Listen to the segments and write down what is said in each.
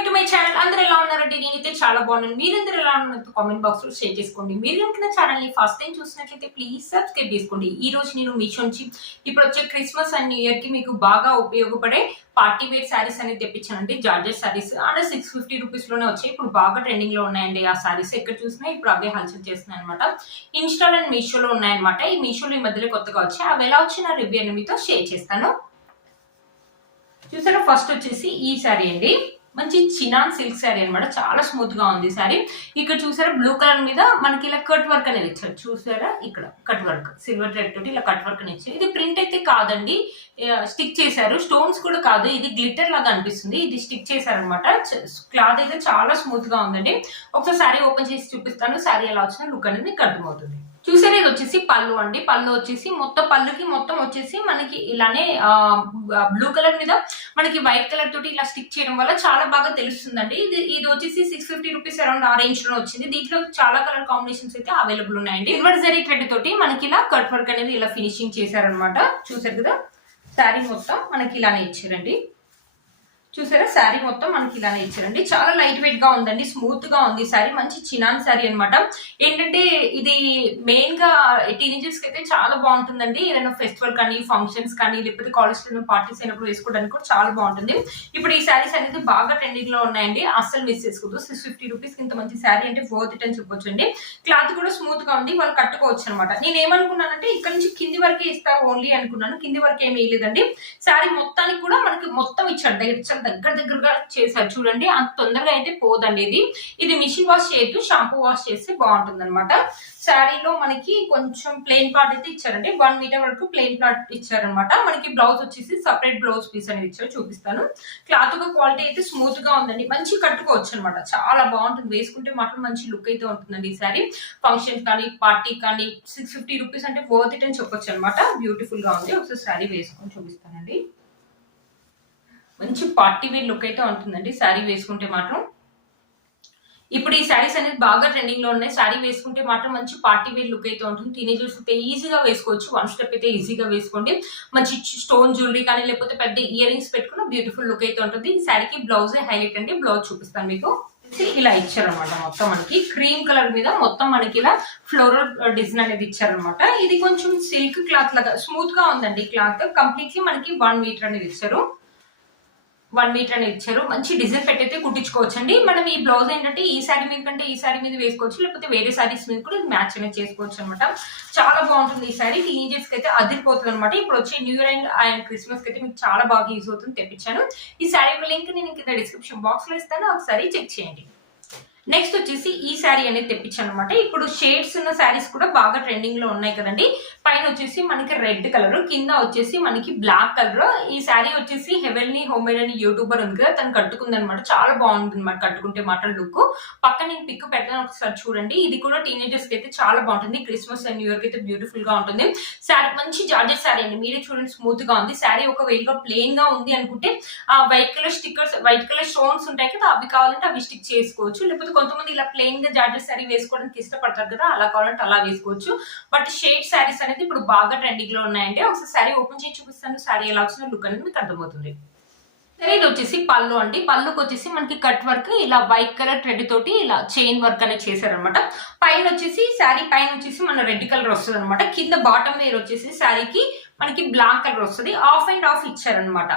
Back to my channel. అందరూ ఎలా ఉన్నారంటే నేనైతే చాలా బాగున్నాను. మీరందరూ ఎలా ఉన్నారో కామెంట్ బాక్స్ లో షేర్ చేసుకోండి. మీరు కనుక ఛానల్ ని ఫస్ట్ టైం చూసినట్లయితే ప్లీజ్ సబ్స్క్రైబ్ చేసుకోండి. ఈ రోజు నేను మీషో నుంచి ఇప్పుడు వచ్చే క్రిస్మస్ అండ్ న్యూ ఇయర్ కి మీకు బాగా ఉపయోగపడే పార్టీ వేర్ శారీస్ అనేది తెప్పించానండి. జార్జెట్ శారీస్ అండ్ 650 రూపీస్ లోనే వచ్చాయి. ఇప్పుడు బాగా ట్రెండింగ్ లో ఉన్నాయండి ఆ శారీస్. ఎక్కడ చూసినా ఇప్పుడు అవే హల్చల్ చేస్తున్నాయి అనమాట. ఇన్స్టాల్ అండ్ మీషోలో ఉన్నాయన్నమాట. ఈ మీషోలో ఈ మధ్యలో కొత్తగా వచ్చాయి. అవి ఎలా వచ్చిన రివ్యూ అని మీతో షేర్ చేస్తాను. చూసారా, ఫస్ట్ వచ్చేసి ఈ శారీ అండి. మంచి చినాన్ సిల్క్ శారీ అనమాట. చాలా స్మూత్ గా ఉంది శారీ. ఇక్కడ చూసారా బ్లూ కలర్ మీద మనకి ఇలా కట్ వర్క్ అనేది ఇచ్చారు. చూసారా, ఇక్కడ కట్ వర్క్ సిల్వర్ థ్రెడ్ తోటి ఇలా కట్ వర్క్ అని ఇచ్చారు. ఇది ప్రింట్ అయితే కాదండి, స్టిక్ చేశారు. స్టోన్స్ కూడా కాదు, ఇది గ్లిటర్ లాగా అనిపిస్తుంది. ఇది స్టిక్ చేశారనమాట. క్లాత్ అయితే చాలా స్మూత్ గా ఉందండి. ఒకసారి శారీ ఓపెన్ చేసి చూపిస్తాను. శారీ ఎలా వచ్చిన లుక్ అనేది మీకు అర్థమవుతుంది. చూసారా, ఇది వచ్చేసి పళ్ళు అండి. పళ్ళు వచ్చేసి మొత్తం పళ్ళుకి మొత్తం వచ్చేసి మనకి ఇలానే బ్లూ కలర్ మీద మనకి వైట్ కలర్ తోటి ఇలా స్టిక్ చేయడం వల్ల చాలా బాగా తెలుస్తుందండి. ఇది వచ్చేసి 650 రూపీస్ అరౌండ్ ఆ రేంజ్ లో వచ్చింది. దీంట్లో చాలా కలర్ కాంబినేషన్స్ అయితే అవైలబుల్ ఉన్నాయండి. సిల్వర్ జరీ థ్రెడ్ తోటి మనకి ఇలా కట్ వర్క్ అనేది ఇలా ఫినిషింగ్ చేశారనమాట. చూసారు కదా, శారీ మొత్తం మనకి ఇలానే ఇచ్చారండి. చూసారా, శారీ మొత్తం మనకి ఇలానే ఇచ్చారండి. చాలా లైట్ వెయిట్ గా ఉందండి, స్మూత్ గా ఉంది శారీ. మంచి చినాన్ శారీ అనమాట. ఏంటంటే ఇది మెయిన్ గా టీనేజర్స్ కి అయితే చాలా బాగుంటుందండి. ఏదైనా ఫెస్టివల్ కానీ ఫంక్షన్స్ కానీ లేకపోతే కాలేజ్ లో పార్టీస్ అయినప్పుడు వేసుకోవడానికి కూడా చాలా బాగుంటుంది. ఇప్పుడు ఈ శారీస్ అనేది బాగా ట్రెండింగ్ లో ఉన్నాయండి. అస్సలు మిస్ చేసుకోవద్దు. 650 రూపీస్ ఇంత మంచి శారీ అంటే వర్త్ ఇట్ అని చెప్పొచ్చు అండి. క్లాత్ కూడా స్మూత్ గా ఉంది, వాళ్ళు కట్టుకోవచ్చు అనమాట. నేను ఏమనుకున్నానంటే ఇక్కడ నుంచి కింది వరకే ఇస్తారు ఓన్లీ అనుకున్నాను. కింది వరకు ఏమీ వేయలేదండి. శారీ మొత్తానికి కూడా మనకి మొత్తం ఇచ్చాడు. దగ్గరగా చేశారు చూడండి. అంత తొందరగా అయితే పోదండి. ఇది మిషన్ వాష్ చేయొద్దు, షాంపూ వాష్ చేస్తే బాగుంటుంది అనమాట. శారీలో మనకి కొంచెం ప్లెయిన్ ప్లాట్ అయితే ఇచ్చారండి. 1 మీటర్ వరకు ప్లెయిన్ ప్లాట్ ఇచ్చారనమాట. మనకి బ్లౌజ్ వచ్చేసి సపరేట్ బ్లౌజ్ పీస్ అనేది ఇచ్చారు. చూపిస్తాను. క్లాత్ క్వాలిటీ అయితే స్మూత్ గా ఉందండి. మంచి కట్టుకోవచ్చు అనమాట. చాలా బాగుంటుంది. వేసుకుంటే మాత్రం మంచి లుక్ అయితే ఉంటుందండి ఈ శారీ. ఫంక్షన్ కానీ పార్టీ కానీ 650 రూపీస్ అంటే వర్త్ ఇట్ అని చెప్పొచ్చు అనమాట. బ్యూటిఫుల్ గా ఉంది. ఒకసారి శారీ వేసుకొని చూపిస్తానండి. మంచి పార్టీ వేర్ లుక్ అయితే ఉంటుందండి శారీ వేసుకుంటే మాత్రం. ఇప్పుడు ఈ శారీస్ అనేది బాగా ట్రెండింగ్ లో ఉన్నాయి. శారీ వేసుకుంటే మాత్రం మంచి పార్టీ వేర్ లుక్ అయితే ఉంటుంది. టీనేజర్స్ అయితే ఈజీగా వేసుకోవచ్చు. 1 స్టెప్ అయితే ఈజీగా వేసుకోండి. మంచి స్టోన్ జ్యువెలరీ కానీ లేకపోతే పెద్ద ఇయర్ రింగ్స్ పెట్టుకున్న బ్యూటిఫుల్ లుక్ అయితే ఉంటుంది. ఈ శారీకి బ్లౌజ్ హైలైట్ అండి. బ్లౌజ్ చూపిస్తాను మీకు. ఇలా ఇచ్చారనమాట. మొత్తం మనకి క్రీమ్ కలర్ మీద మొత్తం మనకి ఇలా ఫ్లోరల్ డిజైన్ అనేది ఇచ్చారనమాట. ఇది కొంచెం సిల్క్ క్లాత్ లాగా స్మూత్ గా ఉందండి. క్లాత్ కంప్లీట్లీ మనకి 1 మీటర్ అనేది ఇచ్చారు. 1 మీటర్ అనేది ఇచ్చారు. మంచి డిజైన్ పెట్టి అయితే కుట్టించుకోవచ్చు అండి. మనం ఈ బ్లౌజ్ ఏంటంటే ఈ శారీ మీద కంటే ఈ శారీ మీద వేసుకోవచ్చు, లేకపోతే వేరే శారీస్ మీద కూడా మ్యాచ్ అనేది చేసుకోవచ్చు అనమాట. చాలా బాగుంటుంది ఈ శారీ. టీనేజర్స్ కి అయితే అదిరిపోతుంది అనమాట. ఇప్పుడు వచ్చే న్యూ ఇయర్ అండ్ క్రిస్మస్ కి అయితే మీకు చాలా బాగా యూజ్ అవుతుంది. తెప్పించాను. ఈ శారీ లింక్ నేను కింద డిస్క్రిప్షన్ బాక్స్ లో ఇస్తాను, ఒకసారి చెక్ చేయండి. నెక్స్ట్ వచ్చేసి ఈ శారీ అనేది తెప్పించాను అనమాట. ఇప్పుడు షేడ్స్ ఉన్న శారీస్ కూడా బాగా ట్రెండింగ్ లో ఉన్నాయి కదండి. పైన వచ్చేసి మనకి రెడ్ కలర్, కింద వచ్చేసి మనకి బ్లాక్ కలర్. ఈ శారీ వచ్చేసి హెవెల్నీ హోమ్ మేడ్ అని యూట్యూబర్ ఉంది కదా, తను కట్టుకుంది అనమాట. చాలా బాగుంటుంది అనమాట కట్టుకుంటే మాత్రం లుక్. పక్కన నేను పిక్ పెడతాను, ఒకసారి చూడండి. ఇది కూడా టీనేజర్స్ కి అయితే చాలా బాగుంటుంది. క్రిస్మస్ అండ్ న్యూ ఇయర్ కి అయితే బ్యూటిఫుల్ గా ఉంటుంది. శారీ మంచి జార్జెట్ శారీ అండి. మీరే చూడండి, స్మూత్ గా ఉంది శారీ. ఒకవేళ ప్లెయిన్ గా ఉంది అనుకుంటే ఆ white colour stickers, white colour stones ఉంటాయి కదా, అవి కావాలంటే అవి స్టిక్ చేసుకోవచ్చు. లేకపోతే కొంతమంది ఇలా ప్లెయిన్ గా జార్జెట్ శారీ వేసుకోవడానికి ఇష్టపడతారు కదా, అలా కావాలంటే అలా వేసుకోవచ్చు. బట్ షేడ్ శారీస్ అనేది ఇప్పుడు బాగా ట్రెండింగ్ లో ఉన్నాయండి. ఒకసారి శారీ ఓపెన్ చేసి చూపిస్తాను. శారీ ఎలా వచ్చిన లుక్ అనేది మీకు అర్థమవుతుంది. ఇది వచ్చేసి పళ్ళు అండి. పళ్ళుకి వచ్చేసి మనకి కట్ వర్క్ ఇలా వైట్ కలర్ థ్రెడ్ తోటి ఇలా చైన్ వర్క్ అనేది చేశారనమాట. పైన వచ్చేసి శారీ పైన వచ్చేసి మన రెడ్ కలర్ వస్తుంది అనమాట. కింద బాటమ్ వేర్ వచ్చేసి శారీకి మనకి బ్లాక్ కలర్ వస్తుంది. ఆఫ్ అండ్ ఆఫ్ ఇచ్చారనమాట.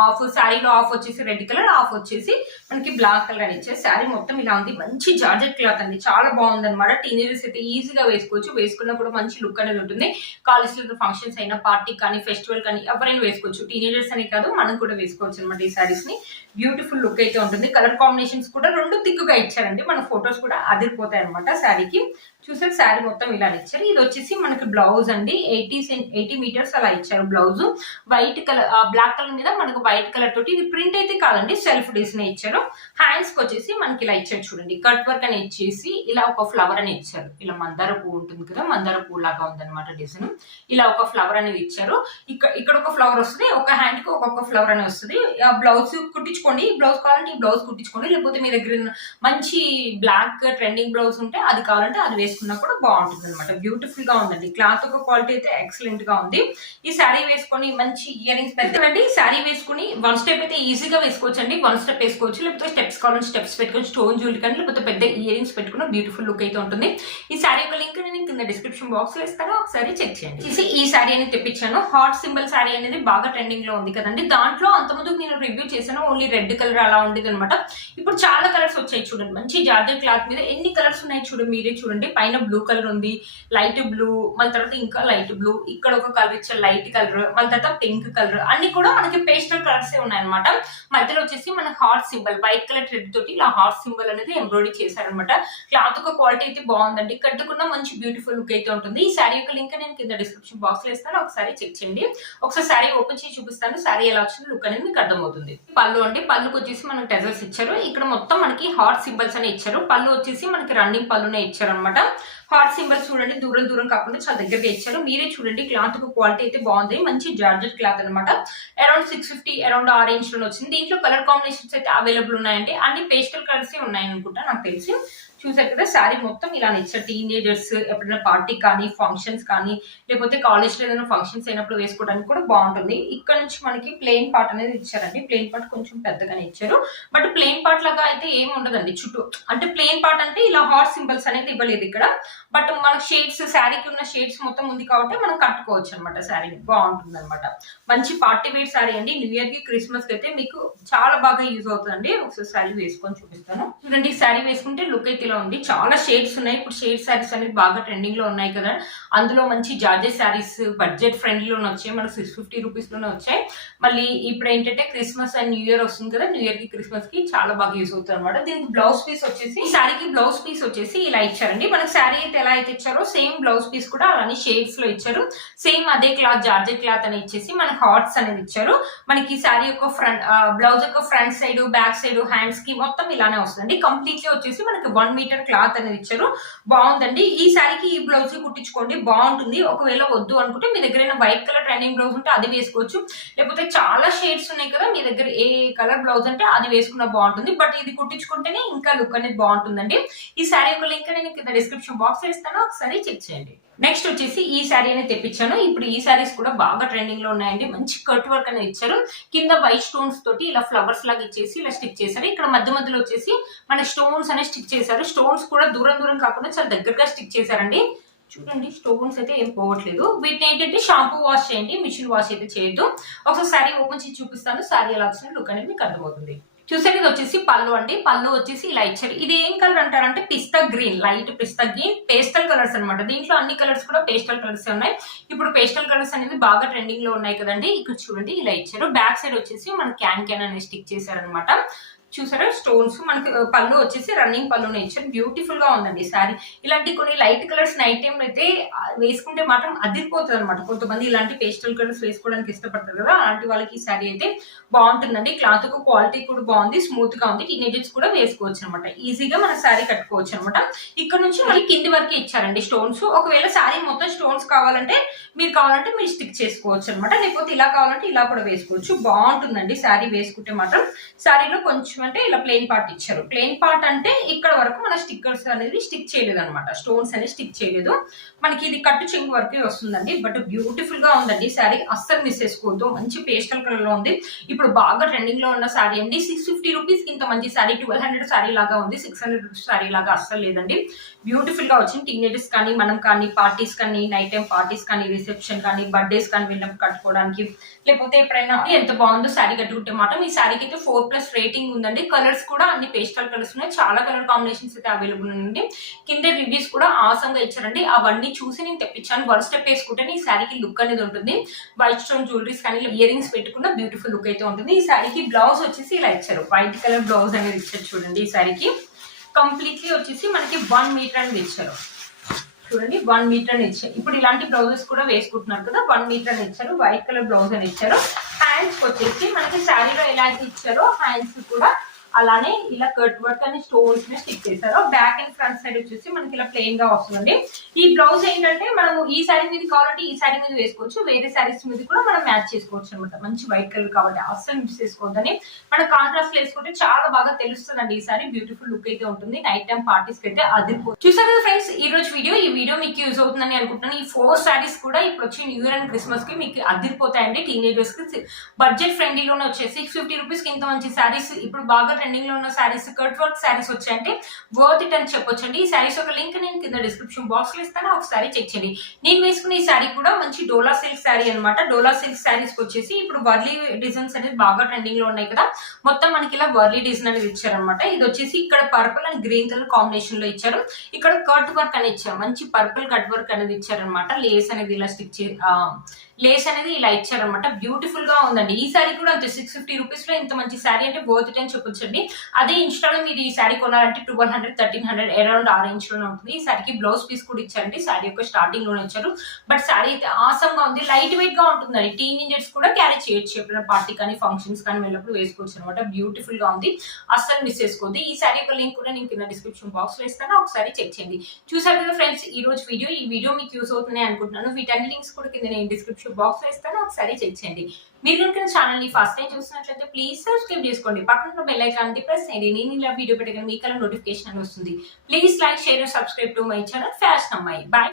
ఆఫ్ శారీలో ఆఫ్ వచ్చేసి రెడ్ కలర్, ఆఫ్ వచ్చేసి మనకి బ్లాక్ కలర్ అని ఇచ్చారు. శారీ మొత్తం ఇలా ఉంది. మంచి జార్జెట్ క్లాత్ అండి. చాలా బాగుంది అనమాట. టీనేజర్స్ అయితే ఈజీగా వేసుకోవచ్చు. వేసుకున్నా కూడా మంచి లుక్ అనేది ఉంటుంది. కాలేజ్ లో ఫంక్షన్స్ అయినా పార్టీ కానీ ఫెస్టివల్ కానీ ఎవరైనా వేసుకోవచ్చు. టీనేజర్స్ అని కాదు, మనం కూడా వేసుకోవచ్చు అనమాట. ఈ శారీస్ ని బ్యూటిఫుల్ లుక్ అయితే ఉంటుంది. కలర్ కాంబినేషన్స్ కూడా 2 థిక్గా ఇచ్చారండి. మన ఫొటోస్ కూడా అదిరిపోతాయి అనమాట శారీకి. చూసారు, శారీ మొత్తం ఇలా ఇచ్చారు. ఇది వచ్చేసి మనకి బ్లౌజ్ అండి. 80 మీటర్స్ అలా ఇచ్చారు blouse. White colour, black colour మీద మనకు వైట్ కలర్ తోటి. ఇది ప్రింట్ అయితే కాదండి, సెల్ఫ్ డిజైన్ ఇచ్చారు. హ్యాండ్స్ కి వచ్చేసి మనకి ఇలా ఇచ్చారు చూడండి. కట్ వర్క్ అని ఇచ్చేసి ఇలా ఒక ఫ్లవర్ అని ఇచ్చారు. ఇలా మందార పువ్వు ఉంటుంది కదా, మందార పువ్వు లాగా ఉందన్నమాట డిజైన్. ఇలా ఒక ఫ్లవర్ అనేది ఇచ్చారు. ఇక్కడ ఒక ఫ్లవర్ వస్తుంది, ఒక హ్యాండ్ కి ఒక్కొక్క ఫ్లవర్ అని వస్తుంది. ఆ బ్లౌజ్ కుట్టించుకోండి. ఈ బ్లౌజ్ కావాలంటే ఈ బ్లౌజ్ కుట్టించుకోండి, లేకపోతే మీ దగ్గర మంచి బ్లాక్ ట్రెండింగ్ బ్లౌజ్ ఉంటే అది కావాలంటే అది వేసుకున్నా కూడా బాగుంటుంది అనమాట. బ్యూటిఫుల్ గా ఉందండి. క్లాత్ ఒక క్వాలిటీ అయితే ఎక్సలెంట్ గా ఉంది. ఈ శారీ వేసుకొని మంచి ఇయర్ రింగ్స్ పెద్దవండి. శారీ వేసుకుని వన్ స్టెప్ అయితే ఈజీగా వేసుకోవచ్చు అండి. వన్ స్టెప్ వేసుకోవచ్చు, లేకపోతే స్టెప్స్ కావాలంటే స్టెప్స్ పెట్టుకొని స్టోన్ జ్యువెలరీ కానీ లేకపోతే పెద్ద ఇయర్ రింగ్స్ పెట్టుకున్న బ్యూటిఫుల్ లుక్ అయితే ఉంటుంది. ఈ శారీ యొక్క లింక్ నేను కింద డిస్క్రిప్షన్ బాక్స్ లో ఇస్తాను, ఒకసారి చెక్ చేయండి. ఈ శారీ అనేది తెప్పించాను. హార్ట్ సింబల్ శారీ అనేది బాగా ట్రెండింగ్ లో ఉంది కదండి. దాంట్లో అంతకుముందు నేను రివ్యూ చేశాను, ఓన్లీ రెడ్ కలర్ అలా ఉండేది అనమాట. ఇప్పుడు చాలా కలర్స్ వచ్చాయి చూడండి. మంచి జార్జెట్ క్లాత్ మీద ఎన్ని కలర్స్ ఉన్నాయి చూడండి, మీరే చూడండి. పైన బ్లూ కలర్ ఉంది, లైట్ బ్లూ, మళ్ళీ తర్వాత ఇంకా లైట్ బ్లూ, ఇక్కడ ఒక కలర్ ఇచ్చే లైట్ కలర్, మళ్ళీ తర్వాత పింక్ కలర్, అన్ని కూడా మనకి పేస్టల్ కలర్స్ ఉన్నాయన్నమాట. మధ్యలో వచ్చేసి మన heart symbol white colour thread తోటి ఇలా హార్ట్ సింబల్ అనేది ఎంబ్రాయిడరీ చేశారనమాట. క్లాత్ ఒక క్వాలిటీ అయితే బాగుందండి, కట్టుకున్న మంచి బ్యూటిఫుల్ లుక్ అయితే ఉంటుంది. ఈ శారీ యొక్క లింక్ నేను కింద డిస్క్రిప్షన్ బాక్స్ లో ఇస్తాను, ఒకసారి చెక్ చేయండి. ఒకసారి శారీ ఓపెన్ చేసి చూపిస్తాను, శారీ ఎలా వచ్చింది లుక్ అనేది మీకు అర్థమవుతుంది. పళ్ళు అండి, పళ్ళుకి వచ్చేసి మనకి టెజర్స్ ఇచ్చారు. ఇక్కడ మొత్తం మనకి హార్ట్ సింబల్స్ అనే ఇచ్చారు. పళ్ళు వచ్చేసి మనకి రన్నింగ్ పళ్ళునే ఇచ్చారు అనమాట. హార్ట్ సింబల్స్ చూడండి, దూరం దూరం కాకుండా చాలా దగ్గరగా ఇచ్చారు. మీరే చూడండి, క్లాత్ క్వాలిటీ అయితే బాగుంది, మంచి జార్జెట్ క్లాత్ అనమాట. అరౌండ్ 650 అరౌండ్ ఆ రేంజ్ లో వచ్చింది. దీంట్లో కలర్ కాంబినేషన్స్ అయితే అవైలబుల్ ఉన్నాయండి. అన్ని పేస్టల్ కలర్స్ ఉన్నాయి అనుకుంటా నాకు తెలిసి. చూసారు కదా, శారీ మొత్తం ఇలా ఇచ్చారు. టీనేజర్స్ ఎప్పుడైనా పార్టీ కానీ ఫంక్షన్స్ కానీ లేకపోతే కాలేజ్ లో ఏదైనా ఫంక్షన్స్ అయినప్పుడు వేసుకోవడానికి కూడా బాగుంటుంది. ఇక్కడ నుంచి మనకి ప్లెయిన్ పార్ట్ అనేది ఇచ్చారండి. ప్లెయిన్ పార్ట్ కొంచెం పెద్దగానే ఇచ్చారు, బట్ ప్లెయిన్ పార్ట్ లాగా అయితే ఏమి ఉండదండి చుట్టూ. అంటే ప్లెయిన్ పార్ట్ అంటే ఇలా హార్ట్ సింబల్స్ అనేది ఇవ్వలేదు ఇక్కడ, బట్ మనకి షేడ్స్, శారీకి ఉన్న షేడ్స్ మొత్తం ఉంది కాబట్టి మనం కట్టుకోవచ్చు అనమాట. శారీ బాగుంటుంది అనమాట. మంచి పార్టీ వేర్ శారీ అండి. న్యూ ఇయర్ కి క్రిస్మస్ కి అయితే మీకు చాలా బాగా యూజ్ అవుతుందండి. ఒకసారి శారీ వేసుకొని చూపిస్తాను చూడండి. శారీ వేసుకుంటే లుక్ అయితే ఉంది. చాలా షేడ్స్ ఉన్నాయి. ఇప్పుడు షేడ్ శారీస్ అనేది బాగా ట్రెండింగ్ లో ఉన్నాయి కదా. అందులో మంచి జార్జెట్ శారీస్ బడ్జెట్ ఫ్రెండ్లీలోనే వచ్చాయి, మనకు 650 రూపీస్ లోనే వచ్చాయి. మళ్ళీ ఇప్పుడు ఏంటంటే క్రిస్మస్ అండ్ న్యూ ఇయర్ వస్తుంది కదా, న్యూ ఇయర్ కి క్రిస్మస్ కి చాలా బాగా యూజ్ అవుతుంది అనమాట. దీనికి బ్లౌజ్ పీస్ వచ్చేసి, ఈ శారీకి బ్లౌజ్ పీస్ వచ్చేసి ఇలా ఇచ్చారండి. మనకి శారీ అయితే ఎలా అయితే ఇచ్చారో సేమ్ బ్లౌజ్ పీస్ కూడా అలానే షేడ్స్ లో ఇచ్చారు. సేమ్ అదే క్లాత్ జార్జెట్ క్లాత్ అని ఇచ్చేసి మనకి హార్ట్స్ అనేది ఇచ్చారు. మనకి శారీ యొక్క ఫ్రంట్ బ్లౌజ్ యొక్క front side back side hands కి మొత్తం ఇలానే వస్తుంది. కంప్లీట్లీ వచ్చేసి మనకి 1 మీటర్ క్లాత్ అనేది ఇచ్చారు. బాగుందండి. ఈ శారీకి ఈ బ్లౌజ్ కుట్టించుకోండి, బాగుంటుంది. ఒకవేళ వద్దు అనుకుంటే మీ దగ్గర వైట్ కలర్ ట్రెండింగ్ బ్లౌజ్ ఉంటే అది వేసుకోవచ్చు, లేకపోతే చాలా షేడ్స్ ఉన్నాయి కదా, మీ దగ్గర ఏ కలర్ బ్లౌజ్ అంటే అది వేసుకున్నా బాగుంటుంది. బట్ ఇది కుట్టించుకుంటేనే ఇంకా లుక్ అనేది బాగుంటుందండి. ఈ శారీ యొక్క లింక్ నేను కింద డిస్క్రిప్షన్ బాక్స్ లో ఇస్తాను, ఒకసారి చెక్ చేయండి. నెక్స్ట్ వచ్చేసి ఈ శారీ అనేది తెప్పించాను. ఇప్పుడు ఈ శారీస్ కూడా బాగా ట్రెండింగ్ లో ఉన్నాయండి. మంచి కట్ వర్క్ అనేది ఇచ్చారు. కింద వైట్ స్టోన్స్ తోటి ఇలా ఫ్లవర్స్ లాగా ఇచ్చేసి ఇలా స్టిక్ చేశారు. ఇక్కడ మధ్య మధ్యలో వచ్చేసి మన స్టోన్స్ అనేది స్టిక్ చేశారు. స్టోన్స్ కూడా దూరం దూరం కాకుండా చాలా దగ్గరగా స్టిక్ చేశారండి. చూడండి, స్టోన్స్ అయితే ఏం పోవట్లేదు. వీటిని ఏంటంటే షాంపూ వాష్ చేయండి, మిషన్ వాష్ అయితే చేయొద్దు. ఒకసారి శారీ ఓపెన్ చేసి చూపిస్తాను, శారీ ఎలా వచ్చిన లుక్ అనేది మీకు అర్థమవుతుంది. చూసారు, ఇది వచ్చేసి పళ్ళు అండి. పళ్ళు వచ్చేసి ఇలా ఇచ్చారు. ఇది ఏం కలర్ అంటారంటే పిస్తా గ్రీన్, లైట్ పిస్తా గ్రీన్, పేస్టల్ కలర్స్ అనమాట. దీంట్లో అన్ని కలర్స్ కూడా పేస్టల్ కలర్స్ ఉన్నాయి. ఇప్పుడు పేస్టల్ కలర్స్ అనేది బాగా ట్రెండింగ్ లో ఉన్నాయి కదండి. ఇక్కడ చూడండి ఇలా ఇచ్చారు. బ్యాక్ సైడ్ వచ్చేసి మన క్యాన్ అనేది స్టిక్ చేశారనమాట. చూసారా, స్టోన్స్ మనకి పళ్ళు వచ్చేసి రన్నింగ్ పళ్ళునే ఇచ్చారు. బ్యూటిఫుల్ గా ఉందండి శారీ. ఇలాంటి కొన్ని లైట్ కలర్స్ నైట్ టైం అయితే వేసుకుంటే మాత్రం అదిరిపోతుంది అనమాట. కొంతమంది ఇలాంటి పేస్టల్ కలర్స్ వేసుకోవడానికి ఇష్టపడతారు కదా, అలాంటి వాళ్ళకి ఈ శారీ అయితే బాగుంటుందండి. క్లాత్ క్వాలిటీ కూడా బాగుంది, స్మూత్ గా ఉంది. టీనేజర్స్ కూడా వేసుకోవచ్చు అనమాట. ఈజీగా మన శారీ కట్టుకోవచ్చు అనమాట. ఇక్కడ నుంచి మనకి కింది వరకే ఇచ్చారండి స్టోన్స్. ఒకవేళ శారీ మొత్తం స్టోన్స్ కావాలంటే మీరు స్టిక్ చేసుకోవచ్చు అనమాట, లేకపోతే ఇలా కావాలంటే ఇలా కూడా వేసుకోవచ్చు. బాగుంటుందండి శారీ వేసుకుంటే మాత్రం. శారీలో కొంచెం అంటే ఇలా ప్లెయిన్ పార్ట్ ఇచ్చారు. ప్లెయిన్ పార్ట్ అంటే ఇక్కడ వరకు మన స్టిక్కర్స్ అనేది స్టిక్ చేయలేదు అనమాట, స్టోన్స్ అనేది స్టిక్ చేయలేదు. మనకి ఇది కట్టు చెంగు వరకే వస్తుందండి. బట్ బ్యూటిఫుల్ గా ఉందండి శారీ, అస్సలు మిస్ చేసుకోవద్దు. మంచి పేస్టల్ కలర్ లో ఉంది. ఇప్పుడు బాగా ట్రెండింగ్ లో ఉన్న శారీ అండి. 650 రూపీస్ ఇంత మంచి శారీ 1200 శారీ లాగా ఉంది. 600 రూపీస్ శారీ లాగా అస్సలు లేదండి. బ్యూటిఫుల్ గా వచ్చింది. టీనేజర్స్ కానీ మనం కానీ పార్టీస్ కానీ నైట్ టైం పార్టీస్ కానీ రిసెప్షన్ కానీ బర్త్డేస్ కానీ వెళ్ళినప్పుడు కట్టుకోవడానికి, లేకపోతే ఎప్పుడైనా ఎంత బాగుందో శారీ కట్టుకుంటే మాట. ఈ శారీకి అయితే 4+ రేటింగ్ ఉందండి. కలర్స్ కూడా అన్ని పేస్టల్ కలర్స్ ఉన్నాయి. చాలా కలర్ కాంబినేషన్స్ అయితే అవైలబుల్ ఉంది. కింద రివ్యూస్ కూడా ఆసంగా ఇచ్చారండి. అవన్నీ చూసి నేను తెప్పించాను. వన్ స్టెప్ వేసుకుంటే ఈ శారీకి లుక్ అనేది ఉంటుంది. వైట్ స్టోన్ జ్యువెలరీస్ కానీ ఇయర్ రింగ్స్ పెట్టుకున్న బ్యూటిఫుల్ లుక్ అయితే ఉంటుంది. ఈ శారీకి బ్లౌజ్ వచ్చేసి ఇలా ఇచ్చారు. వైట్ కలర్ బ్లౌజ్ అనేది ఇచ్చారు చూడండి. ఈ శారీకి కంప్లీట్లీ వచ్చేసి మనకి 1 మీటర్ అనేది ఇచ్చారు. చూడండి, 1 మీటర్ అని ఇచ్చారు. ఇప్పుడు ఇలాంటి బ్లౌజెస్ కూడా వేసుకుంటున్నారు కదా, 1 మీటర్ అని ఇచ్చారు. వైట్ కలర్ బ్లౌజ్ అని ఇచ్చారు. హ్యాండ్స్ వచ్చేసి మనకి శారీలో ఎలా అయితే ఇచ్చారో హ్యాండ్స్ కూడా అలానే ఇలా కట్ వర్క్ అని స్టోన్స్ ని స్టిక్ చేశారు. బ్యాక్ అండ్ ఫ్రంట్ సైడ్ వచ్చేసి మనకి ఇలా ప్లెయిన్ గా వస్తుందండి. ఈ బ్లౌజ్ ఏంటంటే మనము ఈ శారీ మీద కావాలంటే ఈ శారీ మీద వేసుకోవచ్చు, వేరే శారీస్ మీద కూడా మనం మ్యాచ్ చేసుకోవచ్చు అనమాట. మంచి వైట్ కలర్ కాబట్టి అస్సలు మిస్ చేసుకోవద్దని, మన కాంట్రాస్ట్ వేసుకుంటే చాలా బాగా తెలుస్తుందండి. ఈ సారీ బ్యూటిఫుల్ లుక్ అయితే ఉంటుంది. నైట్ టైం పార్టీస్ కి అయితే అదిరిపోతుంది. చూసారు కదా ఫ్రెండ్స్ ఈ రోజు ఈ వీడియో మీకు యూజ్ అవుతుందని అనుకుంటున్నాను. ఈ 4 శారీస్ కూడా ఇప్పుడు వచ్చి న్యూ ఇయర్ అండ్ క్రిస్మస్ కి మీకు అదిరిపోతాయండి. టీనేజర్స్ కి బడ్జెట్ ఫ్రెండ్లీలోనే వచ్చాయి. 650 రూపీస్ కి ఇంత మంచి శారీస్, ఇప్పుడు బాగా ట్రెండింగ్ లో ఉన్న శారీస్, కట్ వర్క్ శారీస్ వచ్చాయంటే వర్త్ ఇట్ అని చెప్పొచ్చండి. ఈ శారీస్ ఒక లింక్ నేను కింద డిస్క్రిప్షన్ బాక్స్ లో ఇస్తాను, ఒకసారి చెక్ చేయండి. నేను వేసుకున్న ఈ శారీ కూడా మంచి డోలా సిల్క్ శారీ అనమాట. డోలా సిల్క్ శారీస్ వచ్చేసి ఇప్పుడు వర్లీ డిజైన్స్ అనేది బాగా ట్రెండింగ్ లో ఉన్నాయి కదా, మొత్తం మనకి ఇలా వర్లీ డిజైన్ అనేది ఇచ్చారనమాట. ఇది వచ్చేసి ఇక్కడ purple and green colour combination లో ఇచ్చారు. ఇక్కడ కట్ వర్క్ అనేది ఇచ్చారు, మంచి పర్పుల్ కట్ వర్క్ అనేది ఇచ్చారనమాట. లేస్ అనేది ఇలా స్టిక్ లేస్ అనేది ఇలా ఇచ్చారనమాట. బ్యూటిఫుల్ గా ఉందండి. ఈ శారీ కూడా అంతే 650 రూపీస్ లో ఇంత మంచి శారీ అంటే వర్త్ ఇట్ అని చెప్పొచ్చండి. అదే ఇన్స్టాలో మీరు ఈ శారీ కొనాలంటే 1200 1300 అరౌండ్ ఆ రేంజ్ లోనే ఉంటుంది. ఈ శారీకి బ్లౌజ్ పీస్ కూడా ఇచ్చారండి. శారీ యొక్క స్టార్టింగ్ లోనే ఇచ్చారు. బట్ శారీ అయితే ఆసమ్ గా ఉంది, లైట్ వెయిట్ గా ఉంటుందండి. టీనేజర్స్ కూడా క్యారీ చేయొచ్చు, ఎప్పుడైనా పార్టీ కానీ ఫంక్షన్స్ కానీ వెళ్ళినప్పుడు వేసుకోవచ్చు అనమాట. బ్యూటిఫుల్ గా ఉంది, అస్సలు మిస్ చేసుకోవద్దు. ఈ శారీ యొక్క లింక్ కూడా నేను కింద డిస్క్రిప్షన్ బాక్స్ లో ఇస్తాను, ఒకసారి చెక్ చేయండి. చూసారు కదా ఫ్రెండ్స్ ఈ రోజు ఈ వీడియో మీకు యూస్ అవుతున్నాయి అనుకుంటున్నాను. వీటన్ని లింక్స్ కూడా కింద నేను డిస్క్రిప్షన్ బాక్స్ లో ఇస్తాను, ఒకసారి చెక్ చేయండి. మీరు కనుక ఛానల్ ని ఫస్ట్ టైం చూసినట్లయితే ప్లీజ్ సబ్స్క్రైబ్ చేసుకోండి, పక్కన బెల్ ఐకాన్ ప్రెస్ చేయండి. నేను ఇలా వీడియో పెట్టగానే మీకు నోటిఫికేషన్ వస్తుంది. Please like, share, subscribe to my channel fashion అమ్మాయి. బాయ్.